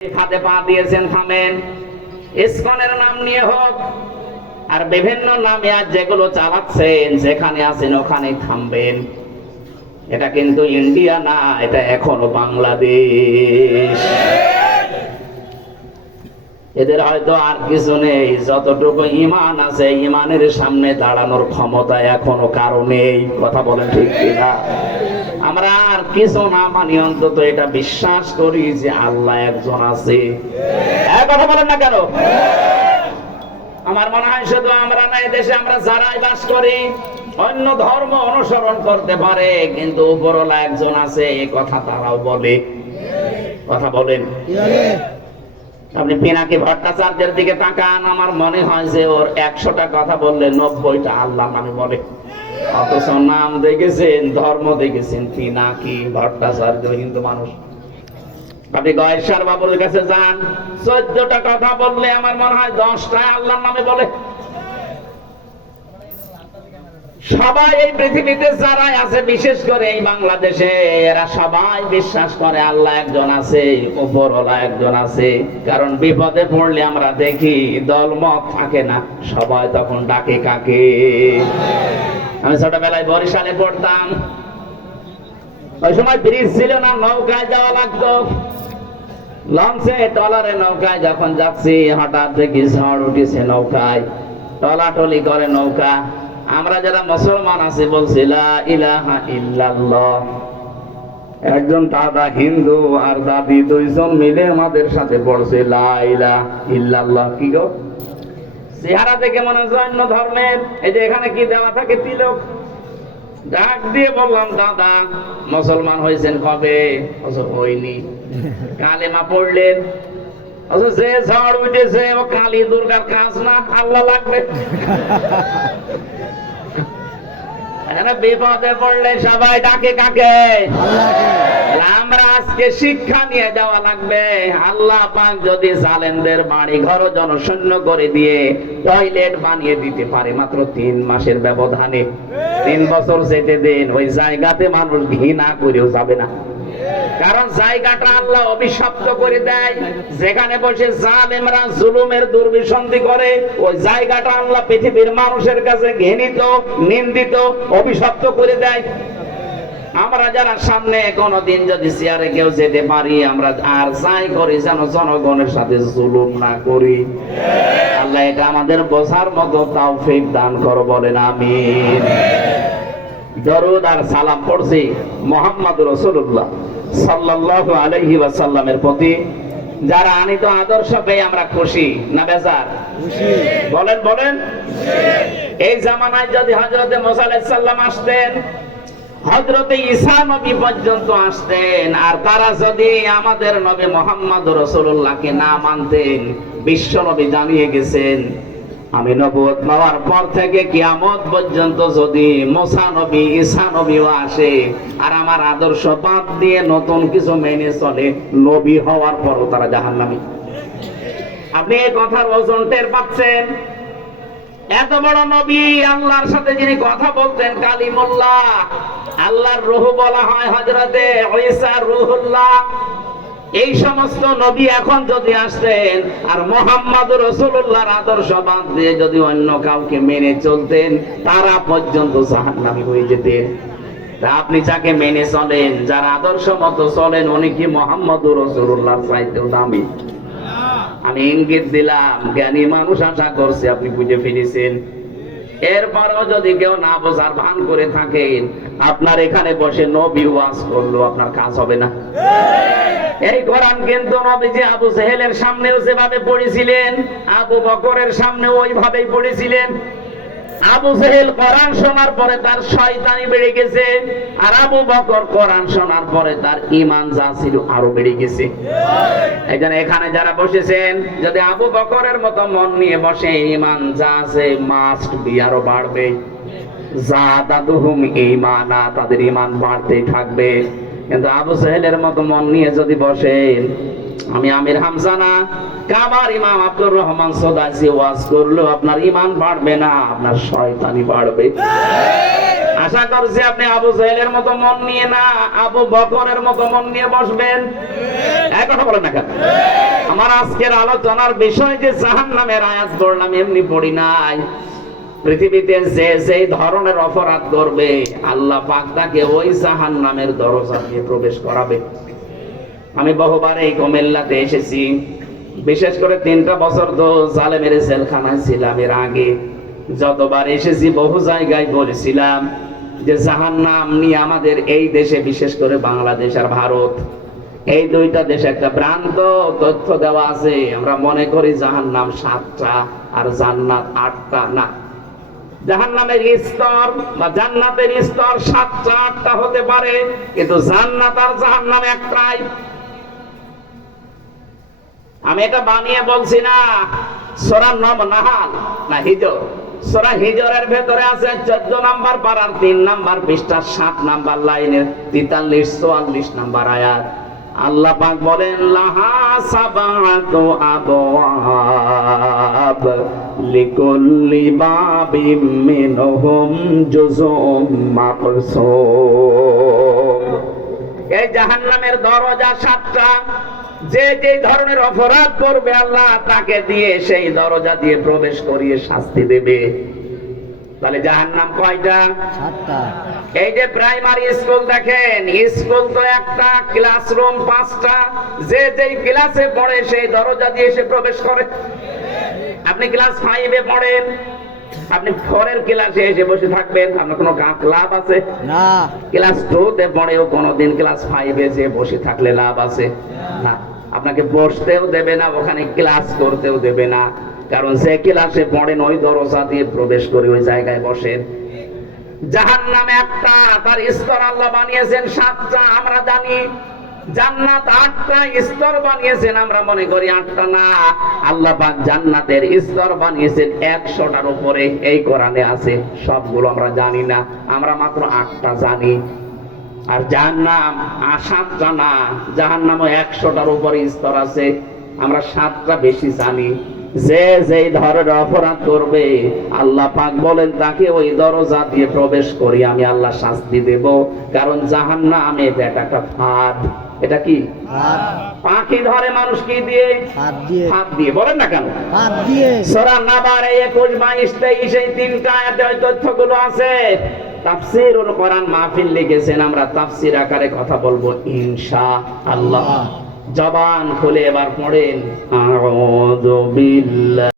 খাতে পা দিয়েছেন, থামেন। ইসকনের নাম নিয়ে হোক আর বিভিন্ন নামে আজ যেগুলো চালাচ্ছেন, যেখানে আছেন ওখানে থামবেন। এটা কিন্তু ইন্ডিয়া না, এটা এখনো বাংলাদেশ। এদের হয়তো আর কিছু নেই, যতটুকু ইমান আছে ইমানের সামনে দাঁড়ানোর ক্ষমতা এখনো কারো নেই। কথা বলেন ঠিক কিনা? আমরা আর কিছু না মানি, অন্তত এটা বিশ্বাস করি যে আল্লাহ একজন আছে। কথা বলেন না কেন? আমার মনে হয় শুধু আমরা না, দেশে আমরা যারাই বাস করি অন্য ধর্ম অনুসরণ করতে পারে, কিন্তু উপরওয়ালা একজন আছে এ কথা তারাও বলে। কথা বলেন। আপনি পিনাকি ভট্টাচার্যের দিকে তাকান, আমার মনে হয় যে ওর 100টা কথা বললে 90টা আল্লাহ নামে বলে, অথচ নাম দেখেছেন, ধর্ম দেখেছেন পিনাকি ভট্টাচার্য, হিন্দু মানুষ। আপনি গয়েশ্বর বাবুর কাছে যান, 14টা কথা বললে আমার মনে হয় 10টা আল্লাহর নামে বলে। সবাই এই পৃথিবীতে যারাই আছে, বিশেষ করে এই বাংলাদেশে, এরা সবাই বিশ্বাস করে আল্লাহ একজন আছে, উপরওয়ালা একজন আছে। কারণ বিপদে পড়লে আমরা দেখি দলমত থাকে না, সবাই তখন ডাকে কাকে? আমি ছোটবেলায় বরিশালে পড়তাম, ওই সময় ব্রিজ ছিল না, নৌকায় যাওয়া লাগতো। লঞ্চে ট্রলারে নৌকায় যখন যাচ্ছি, হঠাৎ দেখি ঝড় উঠেছে নৌকায়, টলাটলি করে নৌকা। আমরা যারা মুসলমান আছি বলছি লা ইলাহা ইল্লাল্লাহ। একজন দাদা হিন্দু আর দাদি দুইজন মিলে আমাদের সাথে পড়ছে লা ইলাহা ইল্লাল্লাহ। কি গো, চেহারা দেখে মনে হয় অন্য ধর্মের। এই যে এখানে কি দেওয়া থাকে, তিলক। ডাক দিয়ে বললাম, দাদা মুসলমান হয়েছেন কবে? হইনি। কালেমা পড়লেন? যে ঝড় উঠেছে ও কালী দুর্গার কাজ না, আল্লাহ লাগবে। বিপদে পড়লে সবাই ডাকে কাকে? আমরা আজকে শিক্ষা নিয়ে যাওয়া লাগবে। আল্লাহ পাক যদি জালেমদের বাড়ি ঘর জনশূন্য করে দিয়ে টয়লেট বানিয়ে দিতে পারে মাত্র 3 মাসের ব্যবধানে, 3 বছর যেতে দেন, ওই জায়গাতে মানুষ ঘৃণা করেও যাবে না। কারণ জায়গাটা আল্লাহ অভিশপ্ত করে দেয়। যেখানে বসে জালেমরা জুলুমের দুর্বিসন্ধি করে, ওই জায়গাটা আল্লাহ পৃথিবীর মানুষের কাছে ঘৃণিত, নিন্দিত, অভিশপ্ত করে দেয়। আমরা যারা সামনে কোনদিন যদি চেয়ারে কেউ যেতে পারি, আমরা আর যাই করি যেন জনগণের সাথে জুলুম না করি। আল্লাহ এটা আমাদের বোঝার মতো তৌফিক দান করো, বলেন আমিন। দরুদ আর সালাম পড়ছি মুহাম্মদ রাসূলুল্লাহ সাল্লাল্লাহু আলাইহি ওয়াসাল্লামের প্রতি। যারা আনিত আদর্শ পেয়ে আমরা খুশি না বেজার? খুশি। বলেন বলেন। এই জামানায় যদি হযরতে মুসা আলাইহিস সালাম আসতেন, হযরতে ঈসা নবী পর্যন্ত আসতেন, আর তারা যদি আমাদের নবী মুহাম্মদ রাসূলুল্লাহকে না মানতেন, বিশ্ব নবী জানিয়ে গেছেন আমি নবুয়ত পাওয়ার পর থেকে কিয়ামত পর্যন্ত যদি মুসা নবী ঈসা নবীও আসে আর আমার আদর্শ বাদ দিয়ে নতুন কিছু মেনে চলে, নবী হওয়ার পরও তারা জাহান্নামী। আপনি এই কথার ওজন টের পাচ্ছেন? এত বড় নবী, আল্লাহর সাথে যিনি কথা বলতেন কালিমুল্লাহ, আল্লাহর রূহ বলা হয় হযরতে ঈসা রূহুল্লাহ। এই সমস্ত নবী এখন যদি আসতেন আর মুহাম্মদুর রাসূলুল্লাহর আদর্শ বাদ দিয়ে যদি অন্য কাউকে মেনে চলতেন, তারা পর্যন্ত জাহান্নামী হয়ে যেতেন। তা আপনি যাকে মেনে চলেন, যার আদর্শ মতো চলেন, উনি কি মুহাম্মদুর রাসূলুল্লাহর চাইতেও দামি? আমি ইঙ্গিত দিলাম, জ্ঞানী মানুষ আশা করছে আপনি বুঝে ফেলেছেন। এরপরও যদি কেউ না বোঝার ভান করে থাকেন, আপনার এখানে বসে নবী ওয়াজ করলো আপনার কাজ হবে না। এই কোরআন কিন্তু নবীজি আবু জেহেলের সামনেও যেভাবে পড়েছিলেন, আবু বকরের সামনেও ওইভাবেই পড়েছিলেন। আবু জেহেল কোরআন শোনার পরে তার শয়তানি বেড়ে গেছে, আর আবু বকর কোরআন শোনার পরে তার ঈমান যা ছিল আরো বেড়ে গেছে। এইজন্য এখানে যারা বসেছেন, যদি আবু বকরের মতো মন নিয়ে বসে, ঈমান যা আছে মাস্ট বি আরো বাড়বে। যাদাতুহুম ঈমানা, তাদের ঈমান বাড়তেই থাকবে। কিন্তু আবু জেহেলের মতো মন নিয়ে যদি বসেন, আমি আমির হামজা না, কাবার ইমাম আব্দুর রহমান সদাইসি ওয়াজ করলেও আপনার ঈমান বাড়বে না, আপনার শয়তানি বাড়বে। আশা করছি আপনি আবু জাহেলের মতো মন নিয়ে না, আবু বকরের মতো মন নিয়ে বসবেন। এক কথা বলেন না কেন? আমার আজকের আলোচনার বিষয় যে জাহান্নামের আয়াত পড়লাম, এমনি পড়ি নাই। পৃথিবীতে যে যে ধরনের অপরাধ করবে, আল্লাহ পাক তাকে ওই জাহান্নামের দরজা দিয়ে প্রবেশ করাবে। আমি বহুবার এই কুমিল্লাতে এসেছি, বিশেষ করে 3টা বছর তো জালেমের জেলখানায় ছিলাম। এর আগে যতবার এসেছি বহু জায়গায় বলেছিলাম যে জাহান্নাম নিয়ে আমাদের এই দেশে, বিশেষ করে বাংলাদেশ আর ভারত, এই 2টা দেশে একটা ভ্রান্ত তথ্য দেওয়া আছে। আমরা মনে করি জাহান্নাম 7টা আর জান্নাত 8টা। না, জাহান্নামের স্তর বা জান্নাতের স্তর 7টা 8টা হতে পারে, কিন্তু জান্নাত আর জাহান্নাম একটাই। আমি এটা বানিয়ে বলছি না। সূরা নাহাল না হিজর, সূরা হিজরের ভেতরে আছে 14 নাম্বার পারার 3 নাম্বার পৃষ্ঠা 7 নাম্বার লাইনের 43 44 নাম্বার আয়াত। আল্লাহ পাক বলেন লাহা সাবাতু আবওয়াব লিকুল্লি বাবিম মিনহুম জুজুম মাকসুম। এই জাহান্নামের দরজা 7টা। যে যে ধরনের অপরাধ করবে আল্লাহ তাকে দিয়ে সেই দরজা দিয়ে প্রবেশ করিয়ে শাস্তি দেবে। তাহলে জাহান্নাম কয়টা? 7টা। এই যে প্রাইমারি স্কুল দেখেন, স্কুল তো একটা, ক্লাসরুম 5টা। যে যেই ক্লাসে পড়ে সেই দরজা দিয়ে সে প্রবেশ করে। আপনি ক্লাস 5-এ পড়েন, আপনি 4-এর ক্লাসে এসে বসে থাকবেন, আপনার কোনো লাভ আছে? না। ক্লাস 2-তে পড়েও কোনোদিন ক্লাস 5-এ যে বসে থাকলে লাভ আছে? না। আপনাকে বসতেও দেবে না, ওখানে ক্লাস করতেও দেবে না। কারণ যে ক্লাসে পড়েন ওই দরজা দিয়ে প্রবেশ করে ওই জায়গায় বসেন। জাহান্নাম একটা, তার স্তর আল্লাহ বানিয়েছেন 7টা। আমরা জানি জান্নাত 8টা স্তর বানিয়েছেন, আমরা মনে করি 8টা। না, আল্লাহ পাক জান্নাতের স্তর বানিয়েছেন 100টার উপরে। এই কোরআনে আছে। সবগুলো আমরা জানি না, আমরা মাত্র 8টা জানি। আর জাহান্নাম 7টা না, জাহান্নামও 100টার উপরে স্তর আছে। আমরা 7টা বেশি জানি। যে যেই ধরনের অপরাধ করবে আল্লাহ পাক বলেন তাকে ওই দরজা দিয়ে প্রবেশ করি আমি আল্লাহ শাস্তি দেব। কারণ জাহান্নাম এটা একটা ফাঁদ। এটা কি? পাখি ধরে মানুষ কি দিয়ে? ফাঁদ দিয়ে। বলেন না কেন? ফাঁদ দিয়ে। সূরা নাবার 21 22 23 এই 3টা আয়াতে ওই তথ্যগুলো আছে। তাফসীরুল কোরআন মাহফিল লিখেছেন, আমরা তাফসীর আকারে কথা বলবো ইনশাআল্লাহ। জবান খুলে এবার পড়েন আউযু বিল্লাহ।